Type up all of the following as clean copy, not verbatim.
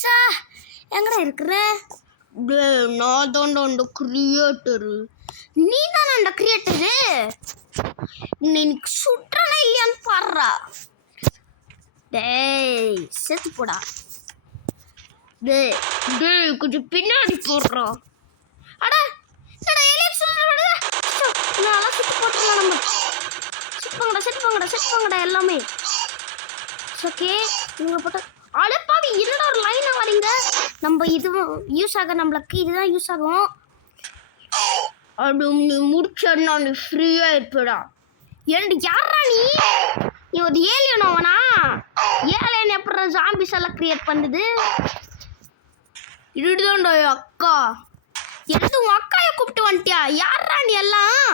சா எங்கடா இருக்கிற? நான் தான்டா அந்த கிரியேட்டரு. நீ தானே அந்த கிரியேட்டரு? இன்னைக்கு சுற்றனா இல்லையான்னு பாடுறா. டேய் செத்து போடா. டேய் டேய் கொஞ்சம் பின்னாடி போடுறா. அட என்னடா ஏலியன் சொல்றடா. நான் செத்து போட்டுறலாம். நம்ம செத்துப்பாங்கடா எல்லாமே. ஓகே இவங்க போட்ட அழப்பாவி என்னடா ஒரு லைனா வரீங்க. நம்ம இதுவும் யூஸ் ஆக, நம்மளுக்கு இதுதான் யூஸ் ஆகும். அது நீ முடிச்சா நீ ஃப்ரீயா இருப்படா. யாரா நீ ஒரு ஏலியன் அவனா? ஏலியன் எப்படி ஜாம்பிஸ் எல்லாம் கிரியேட் பண்ணுது? இதுதான்டா அக்கா. எடுத்து உன் அக்காயை கூப்பிட்டு வந்துட்டியா? யாரா நீ எல்லாம்?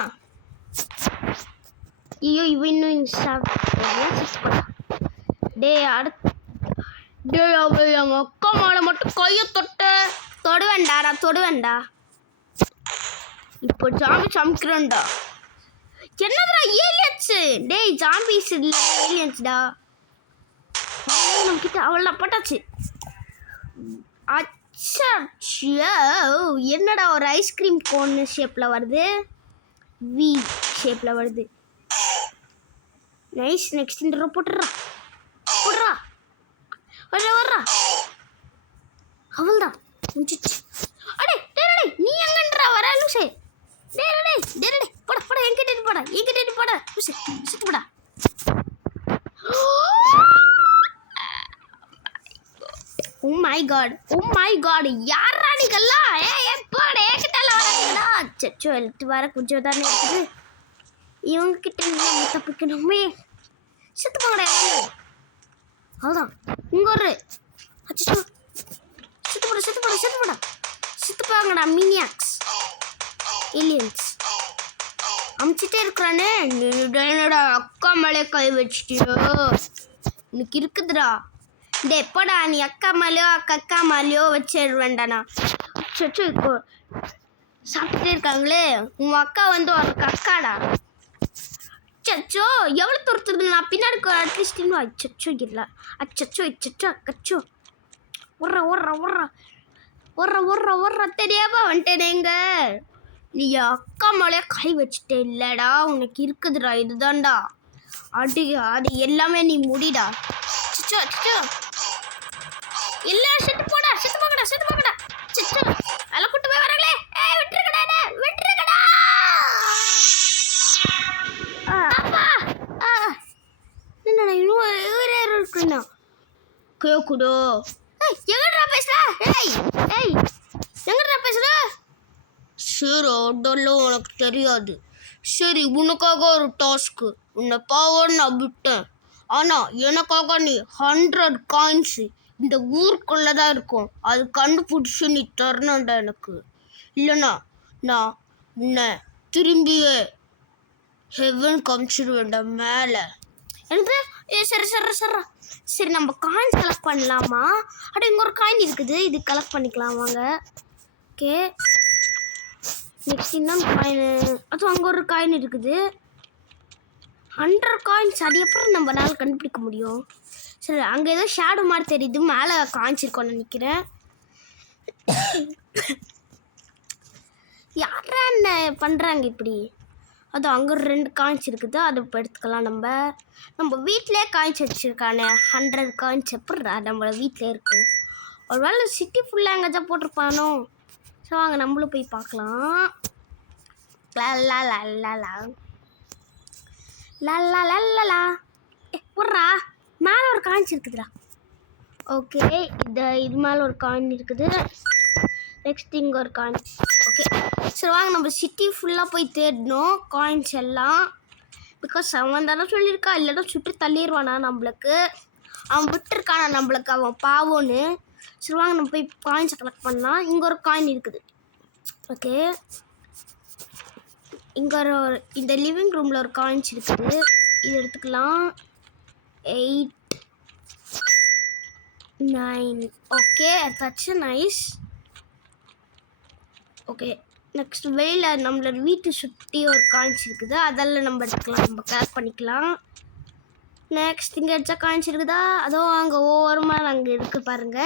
ஐயோ இவ இன்னும் டேய் அடுத்து டேய் அவ எங்கள் அக்கா மேலே மட்டும் கையை தொடுவேன்டா. நான் தொடுவேன்டா. இப்போ ஜாம்பி சமைக்கிறேன்டா. என்னதுடா ஏலியன்ஸ்? டேய் ஜாம்பிஸ் இல்லை ஏலியன்ஸ்டா. நம்ம கிட்ட அவள பட்டாச்சு. அச்சா என்னடா ஒரு ஐஸ்கிரீம் கோன் ஷேப்பில் வருது, வி ஷேப்பில் வருது. நைஸ். நெக்ஸ்ட் இந்த போட்டுறா வர்றா. அவள்தான் அடே டேய் நீ எங்கன்றா வர லூசே? டேய் போடா என்கிட்ட போடா லூசே. சுத்து போடா. ஓ மை காட் யாரா நீங்கெல்லாம்? போடா என்கிட்டல வரீங்களா? சச்சோ எழுத்து வர கொஞ்சம் தானே இருக்குது. இவங்க கிட்ட நம்ம தப்பிக்கணுமே. சுத்து போங்கடா. அவ்வளோதான். இங்கே ஒரு அச்சோ சுத்து போங்கடா மினியாக்ஸ் ஏலியன்ஸ் அமுச்சிட்டே இருக்கிறானே. என்னடா அக்கா மேலே கை வச்சிட்டியோ? உனக்கு இருக்குதுடா. டே எப்படா நீ அக்கா மேலேயோ வச்சிடுவேண்டாண்ணா. சச்சோ இப்போ சாப்பிட்டுட்டே இருக்காங்களே. உன் அக்கா வந்து ஒரு அக்காடா. அச்சோ எவ்வளோ துரத்துறது? நான் பின்னாடி அட்லீஸ்ட் இன்னும் அச்சோ இல்லை. அச்சோ ஓடுற தெரியாம வந்துட்டேனேங்க. நீ அக்கா மேலே கை வச்சுட்டே இல்லைடா. உனக்கு இருக்குதுடா. இதுதான்டா அது எல்லாமே நீ முடிடா. அச்சோ இல்லை. செத்து போங்கடா. அச்சோ அதெல்லாம் கூட்டு போய் வராங்களே. விட்டுருக்கடா. என்னடா இன்னும் இருக்குண்ணா கேக்குதோ? எங்கடா பேசுற? சரி அதெல்லாம் உனக்கு தெரியாது. சரி உனக்காக ஒரு டாஸ்க்கு. உன்னை பாவன்னு நான் விட்டேன். ஆனால் எனக்காக நீ 100 காயின்ஸு இந்த ஊருக்குள்ளே தான் இருக்கும். அது கண்டுபிடிச்சி நீ தரணும்டா எனக்கு. இல்லைண்ணா நான் உன்னை திரும்பியே ஹெவன் காமிச்சிடுவேன்டா மேலே. எனக்கு சரி நம்ம காயின் கலெக்ட் பண்ணலாமா? இங்கே ஒரு காயின் இருக்குது. இது கலெக்ட் பண்ணிக்கலாம் வாங்க. ஓகே நெக்ஸ்ட் இன்னும் காயின். அதுவும் அங்கே ஒரு காயின் இருக்குது. 100 காயின்ஸ். அது எப்படி நம்மளால கண்டுபிடிக்க முடியும்? சரி அங்கே ஏதோ ஷேடோ மாதிரி தெரியுது. மேலே காயின்ஸ் இருக்கும்னு நினைக்கிறேன். யாரா என்ன பண்ணுறாங்க இப்படி? அது அங்கே 2 காயின்ஸ் இருக்குது. அதை இப்போ எடுத்துக்கலாம். நம்ம வீட்டிலே காயின்ஸ் வச்சுருக்கானே 100 காயின்ஸ். எப்பட்றா நம்மள வீட்டிலே இருக்கும்? ஒரு வேளை சிட்டி ஃபுல்லாக எங்கே தான் போட்டிருப்பானோ? ஸோ வாங்க நம்மளும் போய் பார்க்கலாம். லா போடுறா. மேலே ஒரு காயின்ஸ் இருக்குதுடா. ஓகே இது மேலே ஒரு காயின் இருக்குது. நெக்ஸ்ட் இங்கே ஒரு காயின். ஓகே சரி வாங்க நம்ம சிட்டி ஃபுல்லாக போய் தேடணும் காயின்ஸ் எல்லாம். பிகாஸ் அவன் தானே சொல்லியிருக்கா, இல்லைன்னா சுற்றி தள்ளிடுவானா நம்மளுக்கு. அவன் விட்டுருக்கானா நம்மளுக்கு, அவன் பாவோன்னு. சரி வாங்க நம்ம போய் காயின்ஸை கலெக்ட் பண்ணலாம். இங்கே ஒரு காயின் இருக்குது. ஓகே இங்கே ஒரு இந்த லிவிங் ரூமில் ஒரு காயின்ஸ் இருக்குது. இது எடுத்துக்கலாம். 8 9 ஓகே எடுத்தாச்சு. நைஸ். ஓகே நெக்ஸ்ட் வெளியில் நம்மளோட வீட்டை சுற்றி ஒரு காயின்ஸ் இருக்குது. அதெல்லாம் நம்ம எடுத்துக்கலாம். நம்ம கலெக்ட் பண்ணிக்கலாம். நெக்ஸ்ட் இங்கே எக்ஸ்ட்ரா காயின்ஸ் இருக்குதா? அதுவும் அங்கே ஓரமாக அங்கே இருக்கு பாருங்க.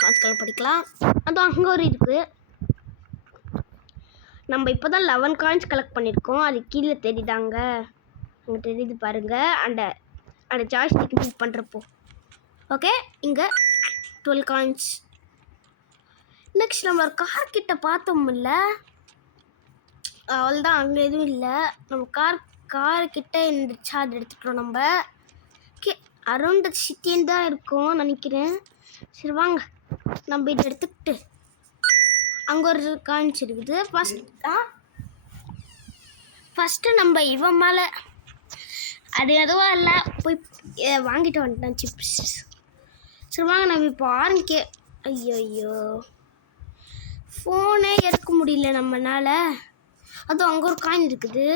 காய்ச்சி படிக்கலாம். அதுவும் அங்கே ஒரு இருக்குது. நம்ம இப்போ தான் 11 காயின்ஸ் கலெக்ட் பண்ணியிருக்கோம். அது கீழே தெரியுதாங்க, அங்கே தெரியுது பாருங்கள். அந்த ஜாய்ஸ்டிக் மூவ் பண்ணுறப்போ. ஓகே, இங்கே 12 காயின்ஸ். நெக்ஸ்ட் நம்ம ஒரு கார் கிட்ட பார்த்தோம்ல, அவ்வளோதான். அங்கே எதுவும் இல்லை. நம்ம கார்கிட்ட இருந்துச்சு, அது எடுத்துக்கிறோம் நம்ம. ஓகே, அரௌண்ட் சிட்டின்னு தான் இருக்கும் நினைக்கிறேன். சரி வாங்க, நம்ம இதை எடுத்துக்கிட்டு அங்கே ஒரு காயின்ஸ் இருக்குது. ஃபஸ்ட்டு நம்ம இவன் மேலே அது எதுவும் இல்லை, போய் வாங்கிட்டு வந்துட்டேன் சிப்ஸ். சரி வாங்க, நம்ம இப்போ ஆரம்பிக்க. ஐயோ, ஃபோனே எடுக்க முடியல நம்மளால. அதுவும் அங்கே ஒரு காயின் இருக்குது.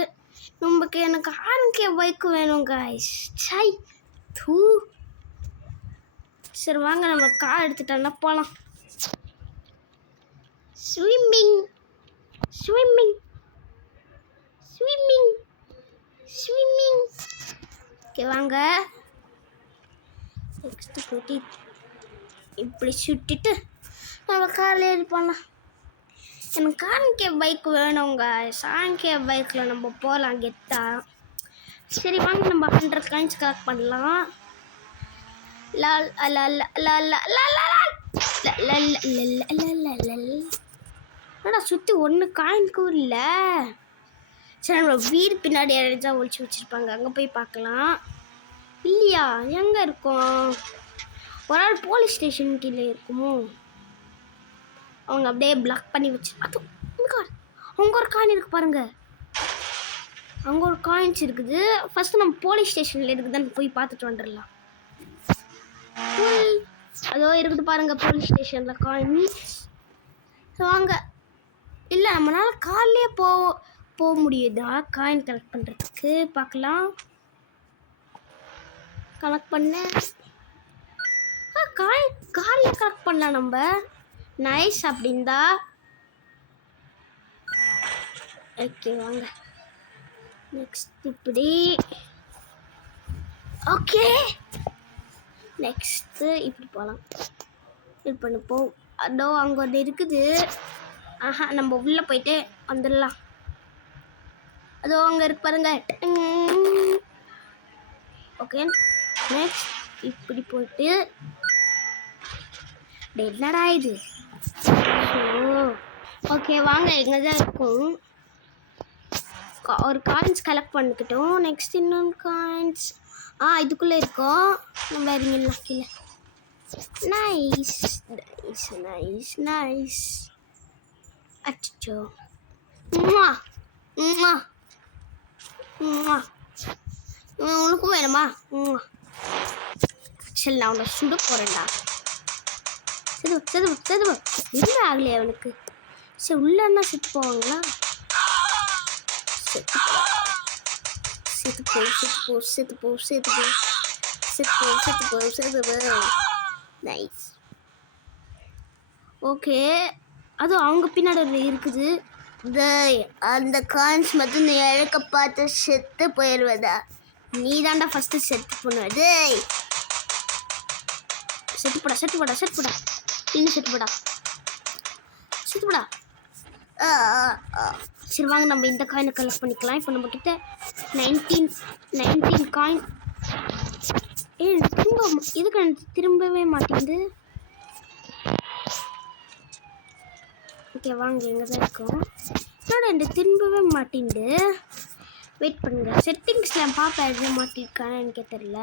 எனக்கு ஆரம்பிக்க பைக்கு வேணும் காய்ஸ். சை தூ. சரி வாங்க, நம்ம கார் எடுத்துட்டோம்னா போகலாம். Swimming swimming swimming swimming. Okay வாங்க, நெக்ஸ்ட்டு போட்டு இப்படி சுட்டிட்டு நம்ம காரில் ஏறி போகலாம். எனக்கு கார்கே பைக் வேணுங்க. சாங்கே பைக்கில் நம்ம போகலாம் கெத்தா. சரி வாங்க, நம்ம 100 காயின்ஸ் கலெக்ட் பண்ணலாம். சுற்றி ஒன்று காயின்க்கும் இல்லை. சரி, நம்ம வீடு பின்னாடி யாராச்சும் ஒழிச்சு வச்சுருப்பாங்க, அங்கே போய் பார்க்கலாம். இல்லையா, எங்கே இருக்கும்? ஒரு நாள் போலீஸ் ஸ்டேஷன் கீழே இருக்குமோ? அவங்க அப்படியே பிளாக் பண்ணி வச்சு. அது அங்கே ஒரு காயின் இருக்குது பாருங்க. அங்கே ஒரு காயின்ஸ் இருக்குது. ஃபஸ்ட்டு நம்ம போலீஸ் ஸ்டேஷனில் இருக்குதான்னு போய் பார்த்துட்டு வந்துடலாம். அதோ இருக்குது பாருங்க போலீஸ் ஸ்டேஷனில் காயின்ஸ். வாங்க. இல்லை, நம்மளால கார்லேயே போக முடியுதா காயின் கலெக்ட் பண்ணுறதுக்கு? பார்க்கலாம். கலெக்ட் பண்ண காயின் கார்லேயே கலெக்ட் பண்ணலாம் நம்ம. நைஸ் அப்படின்தா. ஓகே வாங்க, நெக்ஸ்ட் இப்படி. ஓகே, நெக்ஸ்ட்டு இப்படி போகலாம். இது பண்ணிப்போம். அதோ அங்கே ஒன்று இருக்குது. நம்ம உள்ளே போயிட்டு வந்துடலாம். அதோ அங்கே இருக்கு பாருங்க. ஓகே, நெக்ஸ்ட் இப்படி போயிட்டு. என்னடா இது? ஓகே வாங்க, எங்கே தான் இருக்கும். ஒரு காயின்ஸ் கலெக்ட் பண்ணிக்கிட்டோம். நெக்ஸ்ட் இன்னொன்று காயின்ஸ் இதுக்குள்ளே இருக்கோம். நம்ம இறங்கிடலாம் கீழே. Nice nice nice nice. அச்சோ, உனக்கும் வேணுமா? சரி, நான் உன்னை சுட போகிறேன்டா. செதுவு என்ன ஆகலையே அவனுக்கு? சரி, உள்ளன்னா செத்து போவாங்களா? நைஸ். ஓகே, அதுவும் அவங்க பின்னாடி இருக்குது. அந்த காயின்ஸ் மட்டும் நீ இழக்க பார்த்து செத்து போயிடுவதா? நீ தாண்டா ஃபஸ்ட்டு செத்து போனது. செத்துப்படா இன்னும் செத்துப்படா. சரி வாங்க, நம்ம இந்த காயினை கலெக்ட் பண்ணிக்கலாம். இப்போ நம்ம கிட்ட 19 காயின். இதுக்கு திரும்பவே மாட்டேங்குது. ஓகே வாங்க, எங்கே தான் இருக்கோம். என்னோட இந்த திரும்பவே மாட்டேங்குது. வெயிட் பண்ணுங்க, செட்டிங்ஸில் பாப்பா எதுவும் மாட்டிருக்கானு எனக்கு தெரியல.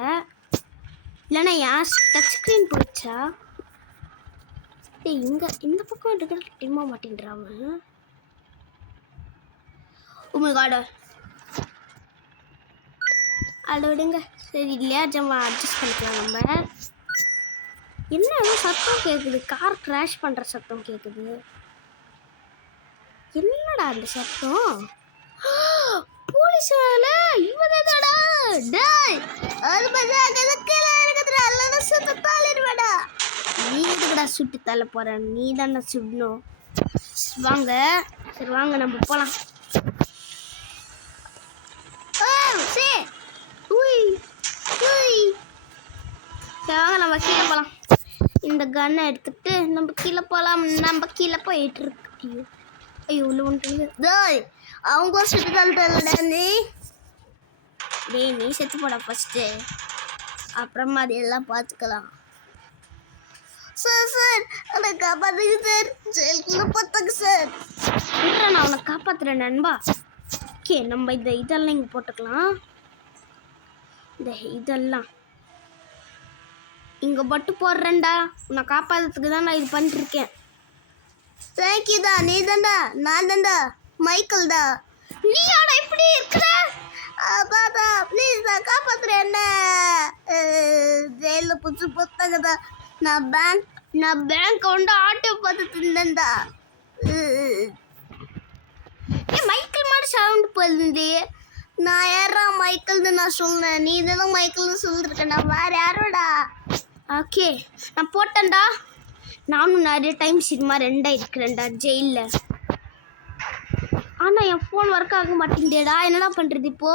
இல்லைன்னா யார் டச் ஸ்க்ரீன் போயிடுச்சா? இங்கே இந்த பக்கம் இருக்கிற திரும்ப மாட்டேங்கிறாம. உங்களுக்காட அதை விடுங்க. சரி இல்லையா, ஜம்மா அட்ஜஸ்ட் பண்ணிக்கலாம் நம்ம. என்ன சத்தம் கேட்குது? கார் கிராஷ் பண்ணுற சத்தம் கேட்குது. என்னடா அந்த சத்தம்? போலீஸ் இவனடா. டேய், அது பஜா கதக்கல இருக்குடா. அல்லன சுட்டு தள்ளிடுடா. நீ எதுக்குடா சுட்டு தள்ள போற? நீ தான சுடணும். வாங்க, சரி வாங்க, நம்ம போலாம். நம்ம கீழே போகலாம். இந்த கன்னை எடுத்துக்கிட்டு நம்ம கீழே போகலாம். நம்ம கீழே போயிட்டு இருக்கு. ஐயோ உள்ள ஒன்று அவங்க சுட்டு தள்ளிட்டா நீ செத்து போட ஃபஸ்ட்டு, அப்புறமா அதெல்லாம் பார்த்துக்கலாம். சார் அதை காப்பாற்றுங்க சார், ஜெயிலுக்குள்ள பார்த்தாங்க சார். நான் அவனை காப்பாற்றுறேன் நண்பா. ஓகே நம்ம இதெல்லாம் இங்கே போட்டுக்கலாம். இதெல்லாம் இங்கே பட்டு போடுறேன்டா, உன்னை காப்பாற்றுறதுக்கு தான் நான் இது பண்ணிருக்கேன். தேங்க்யூடா. நீ தான்டா, நான் தான்டா, மைக்கேல் தான். நீ ஆட இப்படி இருக்கிற? அப்பாடா ப்ளீஸ் நான் காப்பாற்றுறேன். என்ன ஜெயிலில் பிடிச்சி போத்தாங்கடா. நான் பேங்க் வந்து ஆட்டோ பார்த்துட்டு இருந்தேன்டா. மைக்கேல் மாதிரி சவுண்ட் போகுது. நான் யாரா மைக்கேல்னு நான் சொன்னேன், நீ தானே மைக்கேல்னு சொல்லிருக்கேன். நான் வேற யாரோடா? ஓகே நான் போட்டேன்டா. நானும் நிறைய டைம் சினிமா ரெண்டாயிருக்கிறேன்டா ஜெயிலில். ஆனால் என் ஃபோன் ஒர்க் ஆக மாட்டேங்குதேடா, என்னடா பண்ணுறது இப்போ?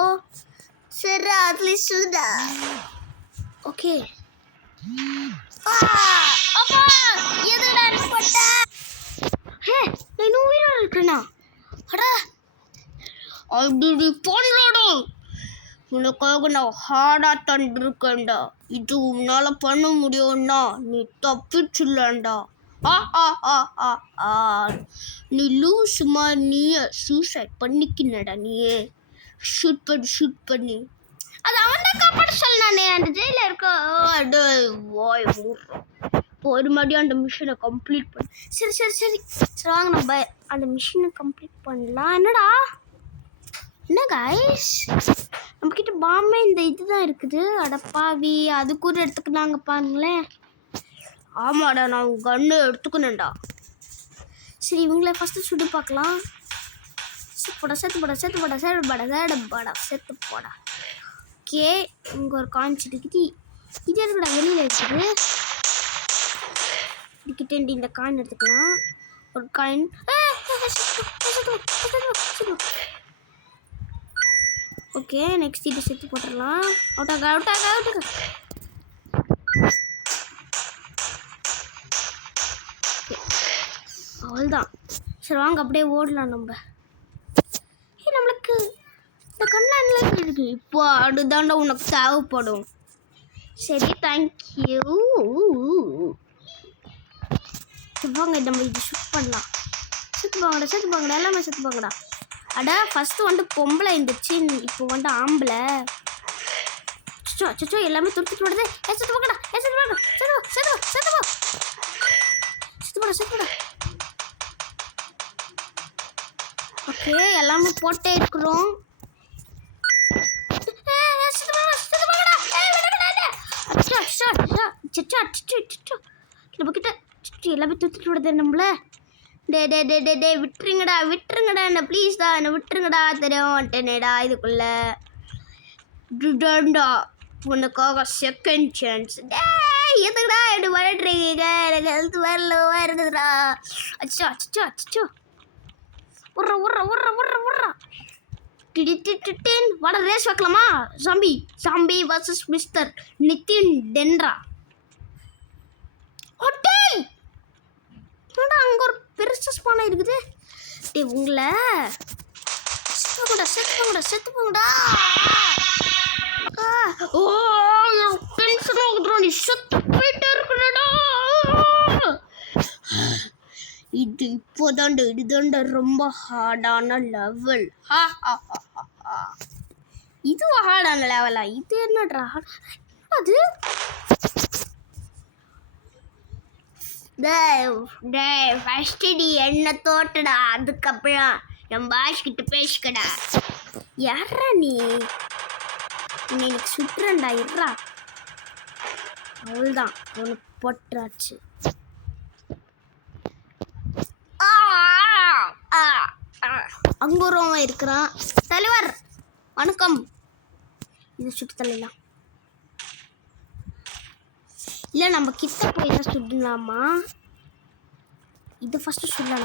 சரி அட்லீஸ்ட் சொல்லுடா. ஓகே எதுடா போட்ட? ஹே நான் இன்னும் உயிரோட இருக்கிறேண்ணா. அடா அப்படி பண்ணலாடா, உனக்காக நான் ஹார்டாக தந்துருக்கேன்டா. இது உன்னால் பண்ண முடியும்னா நீ தப்பிச்சுலண்டா. நீ லூசுமா, நீயே சூசைட் பண்ணிக்கினடா. நீயே ஷூட் பண்ணி அது அவன் தான் காப்பாற்ற சொன்னானே. அந்த ஜெயிலில் இருக்க வாய் ஒரு மறுபடியும் அந்த மிஷினை கம்ப்ளீட் பண்ண. சரி வாங்க நம்ம அந்த மிஷினை கம்ப்ளீட் பண்ணலாம். என்ன கைஸ், நம்மக்கிட்ட பாம்பே இந்த இதுதான் இருக்குது. அடப்பாவி அது கூட எடுத்துக்கினாங்க பாருங்களேன். ஆமாடா நான் கன்று எடுத்துக்கணும்டா. சரி இவங்கள ஃபஸ்ட்டு சுட்டு பார்க்கலாம். செத்து போடா. ஓகே இங்கே ஒரு காஞ்சிட்டு இருக்குது. இது இருக்குடா வெளியில் இருக்குது. இதுக்கிட்ட இந்த காயின் எடுத்துக்கலாம். ஒரு காயின். ஓகே நெக்ஸ்ட் இது செத்து போட்டுடலாம். அவுட்டாக. அவ்வளோதான். சரி வாங்க அப்படியே ஓடலாம். நம்மளுக்கு இந்த கண்ணாடிலாம் இருக்கு. இப்போ அதுதாண்டா உனக்கு தேவைப்படும். சரி தேங்க்யூ. வாங்க நம்ம இது ஷூட் பண்ணலாம். செத்து போங்கடா எல்லாமே செத்து போங்கடா. அட ஃபஸ்ட்டு வந்து பொம்பளை இருந்துச்சு, இப்போ வந்து ஆம்பளை. சச்சோ எல்லாமே துடுத்துட்டு வருது. செத்து போங்கடா. ஓகே எல்லாமே போட்டே இருக்கிறோம். நம்ம கிட்ட எல்லாமே துடுத்துட்டு வருது நம்மள. டே விட்டுருங்கடா என்ன ப்ளீஸ் தான், என்னை விட்டுருங்கடா. தெரியும்ட்டேனேடா இதுக்குள்ள உனக்காக செகண்ட் சான்ஸ். எதுக்குடா என்ன வரட்டுறீங்க? எனக்கு ஹெல்த் வரலவா இருக்குதுடா. அச்சோ உர்றா வட ரேஸ் வைக்கலாமா? சாம்பி வர்சஸ் மிஸ்டர் நிதின் டென்ரா. அங்கே ஒரு பெருசு ஸ்பான் இருக்குது. உங்களை செத்து போங்கடா. டென்ஷன் ஆகுதுடா, நீ செத்து போயிட்டே இருக்கணும்டா. இதுதான்டா ரொம்ப ஹார்டான லெவல். இது ஹார்டான லெவலா? இது என்னடா அது? ஃபஸ்ட்டு நீ என்ன தோட்டடா, அதுக்கப்புறம் என் பாஷ் கிட்ட பேசிக்கடா. யாரா நீ? எனக்கு சுற்றுறா இருறா. அவ்வளோதான் அவனுக்கு பொட்டாச்சு. அங்கே ஒருவன் இருக்கிறான். தலைவர் வணக்கம். இதை சுட்டு தள்ளலாம். இல்லை நம்ம கிட்ட போய் தான் சுடலாமா? இது ஃபஸ்ட்டு சுடலாம்.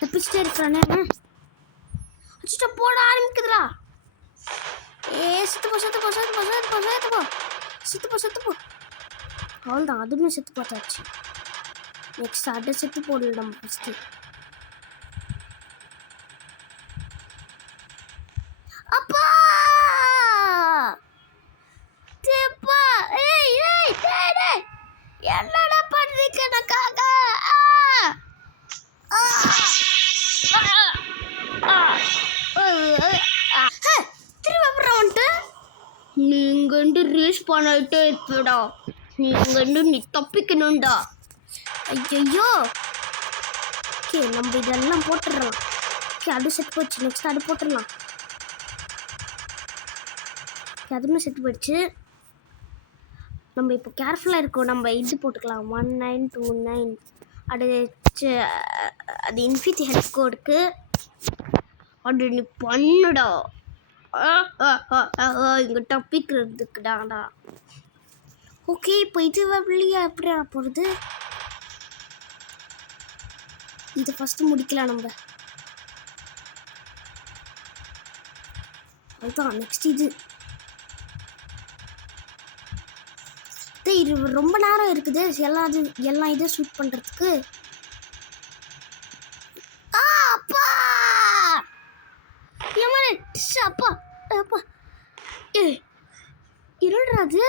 நம்ம தப்பிச்சுட்டே இருக்கிறானே அச்சுட்டா போட ஆரம்பிக்குதுடா. செத்துப்போ செத்துப்போ செத்துப்போ செத்துப்போ செத்துப்போ செத்துப்போ செத்துப்போ. அவ்வளோதான், அதுவுமே செத்து பார்த்தாச்சு. நெக்ஸ்ட் அதை செத்து போடல நம்ம ஃபஸ்ட்டு. அப்பா தேப்பா ஏய் ஏய் டேய் டேய் என்னடா பண்றீங்க எனக்காக? நீங்க ரீச் பண்ணிட்டே இருப்படா. நீ தப்பிக்கணும்டா. ஐயோ ஓகே, நம்ம இதெல்லாம் போட்டுடலாம். ஓகே, அது செத்து போச்சு. நெக்ஸ்ட் அது போட்டுடலாம். அதுவுமே செத்து போயிடுச்சு. நம்ம இப்போ கேர்ஃபுல்லாக இருக்கோம். நம்ம இது போட்டுக்கலாம் 1929. அது இன்ஃபினிட்டி ஹெல்த் கோடுக்கு அது நீ பண்ணுடா. இங்கே தப்பிக்கிறதுக்குடாடா. ஓகே, இப்போ இது வழியா எப்படி போகிறது? இது ஃபஸ்ட்டு முடிக்கலாம் நம்ம. அதுதான் நெக்ஸ்ட் இது. இது ரொம்ப நேரம் இருக்குது எல்லாம் இதை ஷூட் பண்ணுறதுக்கு. அப்பா அப்பா அப்பா இருடா, அது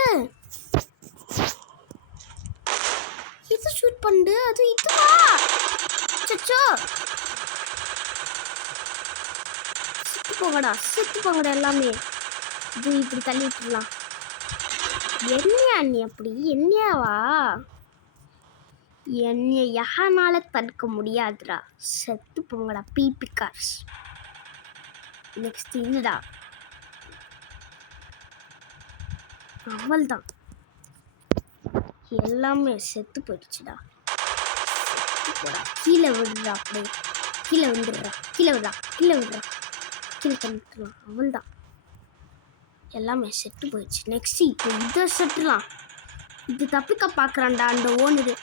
இது ஷூட் பண்ணு. அது இதுவா? சச்சோ செத்து போங்கடா எல்லாமே. இது இப்படி தள்ளி விட்டுடலாம். என்னையா நீ அப்படி? என்னையாவா? என்னைய யாரால தடுக்க முடியாதுடா. செத்து போங்கடா பிபி கார்ஸ். நெக்ஸ்ட் இதுடா. அவள்தான் எல்லாமே செத்து போயிடுச்சுடா. போடா, கீழே விடுறா. அப்படியே கீழே வந்துடுறா. கீழே தள்ளிட்டுலாம். அவள்தான் எல்லாமே செத்து போயிடுச்சு. நெக்ஸ்ட் இப்போ இதை செட்டுலாம். இது தப்பிக்க பார்க்குறான்டா அந்த ஓனரு.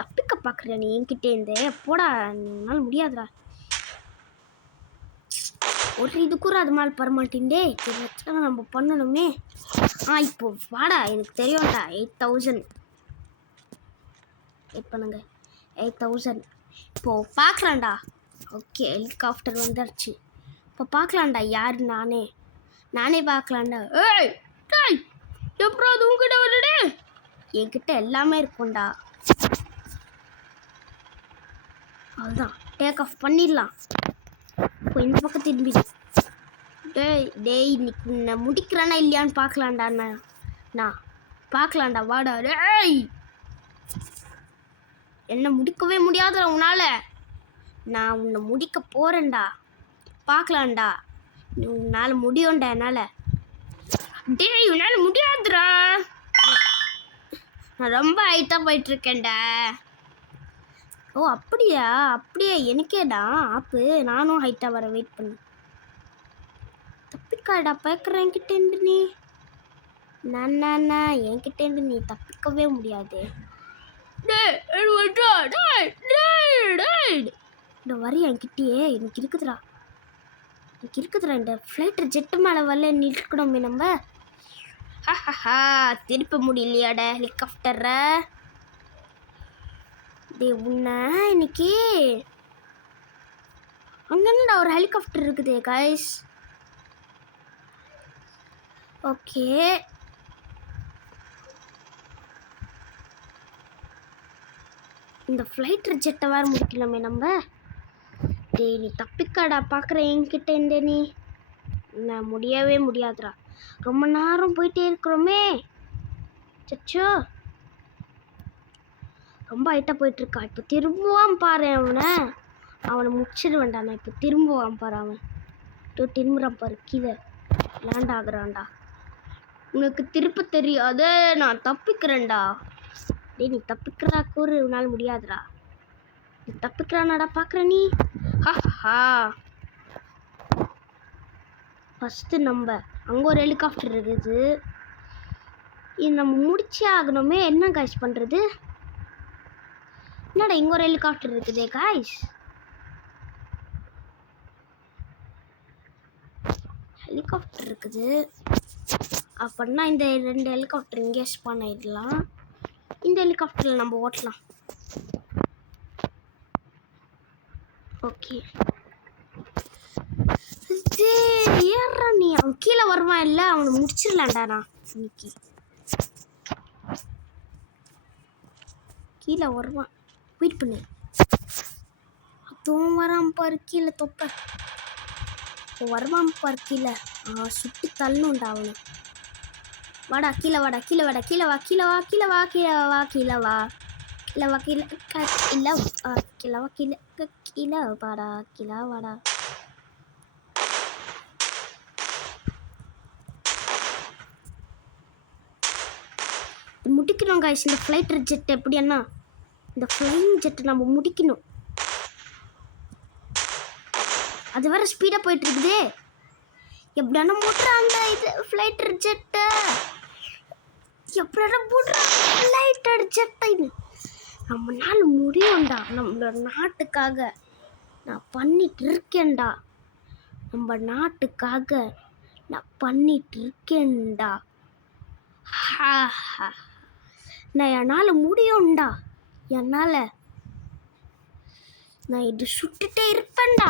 தப்பிக்க பார்க்குற நீ என்கிட்டே இருந்தே போடா. உன்னால முடியாதுடா. ஒரு இது கூட அது மேலே பரமாட்டேன்டே. நம்ம பண்ணணுமே. இப்போ வாடா, எனக்கு தெரியும்டா. 8000 வெயிட் பண்ணுங்க. 8000 இப்போ பார்க்கலாம்டா. ஓகே, ஹெலிகாப்டர் வந்துடுச்சு. இப்போ பார்க்கலாம்டா. யார்? நானே பார்க்கலாம்டா. ஏய் டேய், எப்போ அது உங்ககிட்ட வருடே? என்கிட்ட எல்லாமே இருக்கும்டா. அதுதான் டேக் ஆஃப் பண்ணிடலாம். இப்போ இந்த பக்கம் திரும்பி டேய் இன்னைக்கு நான் முடிக்கிறானா இல்லையான்னு பார்க்கலாம்டா. நான் பார்க்கலாம்டா. வாடா டேய். என்ன முடிக்கவே முடியாதுடா உன்னால. நான் உன்னை முடிக்க போகிறேன்டா. பார்க்கலாம்டா. உன்னால் முடியும்டா. என்னால் டேய் உன்னால் முடியாதுடா. நான் ரொம்ப ஹைட்டாக போயிட்டுருக்கேன்டா. ஓ அப்படியா? எனக்கேடா ஆப்பு. நானும் ஹைட்டாக வர வெயிட் பண்ணு. தப்பிக்காடா பார்க்குறேன் என்கிட்டேருந்து நீ. என்கிட்டேருந்து நீ தப்பிக்கவே முடியாது. இந்த வரி என்கிட்டயே எனக்கு இருக்குதுடா. இந்த ஃப்ளைட்டர் ஜெட்டு மேலே வரல நிற்கணுமே நம்ம. திருப்ப முடியலையாட ஹெலிகாப்டரை. உன்னை இன்னைக்கு அங்கேருந்துடா ஒரு ஹெலிகாப்டர் இருக்குது கைஸ். ஓகே, இந்த ஃப்ளைட்டர் ஜெட்டை வேறு முடிக்கலாமே நம்ம. டேய் நீ தப்பிக்காடா பார்க்குற என்கிட்ட இருந்தே நீ. நான் முடியவே முடியாதுடா. ரொம்ப நேரம் போயிட்டே இருக்கிறோமே. சச்சோ ரொம்ப ஹைட்டாக போயிட்டுருக்கா. இப்போ திரும்புவான் பாரு. அவனை முடிச்சிடுவேன்டா. நான் இப்போ திரும்புவான் பாரு. அவன் திரும்புறான் பாரு. கீழே லேண்ட் ஆகுறான்டா. உனக்கு திருப்ப தெரியாத. நான் தப்பிக்கிறேன்டா. டேய் நீ தப்பிக்கிறா கூறு. உன்னால் முடியாதுடா. நீ தப்பிக்கிறானாடா பார்க்குற நீ. ஃபஸ்ட்டு நம்ம அங்கே ஒரு ஹெலிகாப்டர் இருக்குது. இது நம்ம முடிச்சே ஆகணுமே. என்ன காய்ஸ் பண்ணுறது? என்னடா இங்கே ஒரு ஹெலிகாப்டர் இருக்குதே காய்ஸ். ஹெலிகாப்டர் இருக்குது அப்படின்னா இந்த 2 ஹெலிகாப்டர் இங்கே ஸ்பான் ஆகிடலாம். இந்த ஹெலிகாப்டரில் நம்ம ஓட்டலாம். ஓகே ஏறா நீ. அவன் கீழே வருவான் இல்லை, அவனை முடிச்சிடலான்டா. நான் இன்னைக்கு கீழே வருவான், வெயிட் பண்ணு. அதுவும் வரான் பாரு கீழே, தொப்ப வருவான் பாரு கீழே. சுட்டி தள்ளணும்டா அவனை. வாடா கீழே வாடா, கீழே வாடா, கீழே வா, கீழே வா, கீழே வா, கீழே வா, கீழே வா, கீழே வா, கீழே இல்லை கீழே வா, கீழே கீழே வாடா, கீழே வாடா. முடிக்கணும் காய்ஸ் இந்த ஃப்ளைட்டர் ஜெட். எப்படின்னா இந்த ஃப்ளைங் ஜெட்டை நம்ம முடிக்கணும். அது வேற ஸ்பீடாக போயிட்டு இருக்குதே. எப்படின்னா மூட்டுறாங்க இது ஃப்ளைட்டர் ஜெட்டை. எப்படின்னா மூட்டுறாங்க ஃப்ளைட்டர் ஜெட்டை. நம்மளால முடியும்டா. நம்மளோட நாட்டுக்காக நான் பண்ணிட்டு இருக்கேன்டா. நம்ம நாட்டுக்காக நான் பண்ணிட்டு இருக்கேன்டா. நான் என்னால் முடியும்டா. என்னால் நான் இது சுட்டுட்டே இருப்பேன்டா.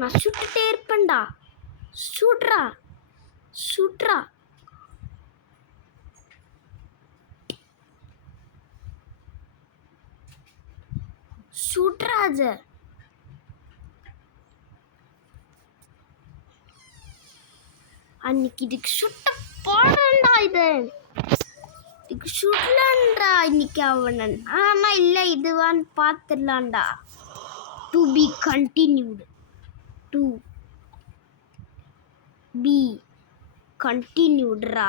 நான் சுட்டுட்டே இருப்பேன்டா. சுட்றா சுட்றா. சுட்றாத. அன்னைக்கு இதுக்கு சுட்ட போடண்டா. இதுக்கு சுடலன்றா இன்னைக்கு அவனன். ஆனா இல்லை இதுவான்னு பார்த்துடலான்டா. To be continued. To be கண்டினியூட்ரா.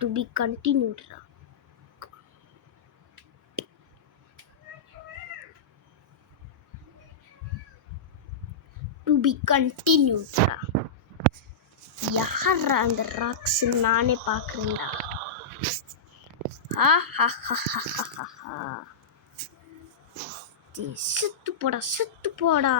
டு பி கண்டினியூட்ரா. டு பி கண்டினியூட்ரா. யாரா அந்த ராக்ஸ்? நானே பார்க்குறேன்டா. செத்து போடா, செத்து போடா.